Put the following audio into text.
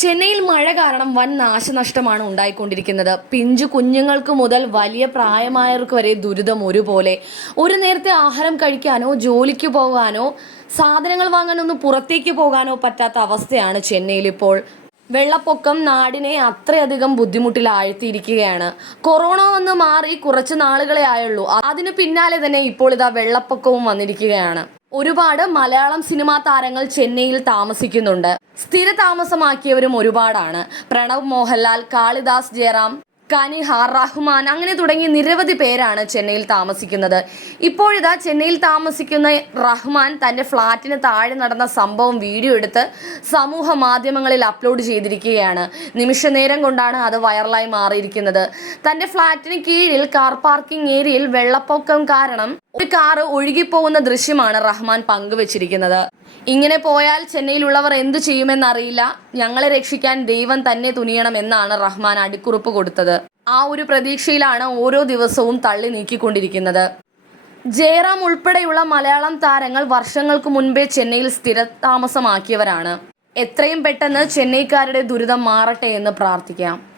ചെന്നൈയിൽ മഴ കാരണം വൻ നാശനഷ്ടമാണ് ഉണ്ടായിക്കൊണ്ടിരിക്കുന്നത്. പിഞ്ചു കുഞ്ഞുങ്ങൾക്ക് മുതൽ വലിയ പ്രായമായവർക്ക് വരെ ദുരിതം ഒരുപോലെ. ഒരു നേരത്തെ ആഹാരം കഴിക്കാനോ ജോലിക്ക് പോകാനോ സാധനങ്ങൾ വാങ്ങാനൊന്നും പുറത്തേക്ക് പോകാനോ പറ്റാത്ത അവസ്ഥയാണ് ചെന്നൈയിൽ ഇപ്പോൾ. വെള്ളപ്പൊക്കം നാടിനെ അത്രയധികം ബുദ്ധിമുട്ടിലാഴ്ത്തിയിരിക്കുകയാണ്. കൊറോണ വന്ന് മാറി കുറച്ച് നാളുകളെ ആയുള്ളൂ. അതിന് പിന്നാലെ തന്നെ ഇപ്പോൾ ഇതാ വെള്ളപ്പൊക്കവും വന്നിരിക്കുകയാണ്. ഒരുപാട് മലയാളം സിനിമാ താരങ്ങൾ ചെന്നൈയിൽ താമസിക്കുന്നുണ്ട്. സ്ഥിര താമസമാക്കിയവരും ഒരുപാടാണ്. പ്രണവ് മോഹൻലാൽ കാളിദാസ് ജയറാം കനിഹാർ റഹ്മാൻ അങ്ങനെ തുടങ്ങി നിരവധി പേരാണ് ചെന്നൈയിൽ താമസിക്കുന്നത്. ഇപ്പോഴിതാ ചെന്നൈയിൽ താമസിക്കുന്ന റഹ്മാൻ തന്റെ ഫ്ളാറ്റിന് താഴെ നടന്ന സംഭവം വീഡിയോ എടുത്ത് സമൂഹ മാധ്യമങ്ങളിൽ അപ്ലോഡ് ചെയ്തിരിക്കുകയാണ്. നിമിഷ നേരം കൊണ്ടാണ് അത് വൈറലായി മാറിയിരിക്കുന്നത്. തന്റെ ഫ്ളാറ്റിന് കീഴിൽ കാർ പാർക്കിംഗ് ഏരിയയിൽ വെള്ളപ്പൊക്കം കാരണം ഒരു കാറ് ഒഴുകിപ്പോകുന്ന ദൃശ്യമാണ് റഹ്മാൻ പങ്കുവച്ചിരിക്കുന്നത്. ഇങ്ങനെ പോയാൽ ചെന്നൈയിലുള്ളവർ എന്തു ചെയ്യുമെന്നറിയില്ല. ഞങ്ങളെ രക്ഷിക്കാൻ ദൈവം തന്നെ തുനിയണം എന്നാണ് റഹ്മാൻ അടിക്കുറിപ്പ് കൊടുത്തത്. ആ ഒരു പ്രതീക്ഷയിലാണ് ഓരോ ദിവസവും തള്ളി നീക്കിക്കൊണ്ടിരിക്കുന്നത്. ജയറാം ഉൾപ്പെടെയുള്ള മലയാളം താരങ്ങൾ വർഷങ്ങൾക്ക് മുൻപേ ചെന്നൈയിൽ സ്ഥിരതാമസമാക്കിയവരാണ്. എത്രയും പെട്ടെന്ന് ചെന്നൈക്കാരുടെ ദുരിതം മാറട്ടെ എന്ന് പ്രാർത്ഥിക്കാം.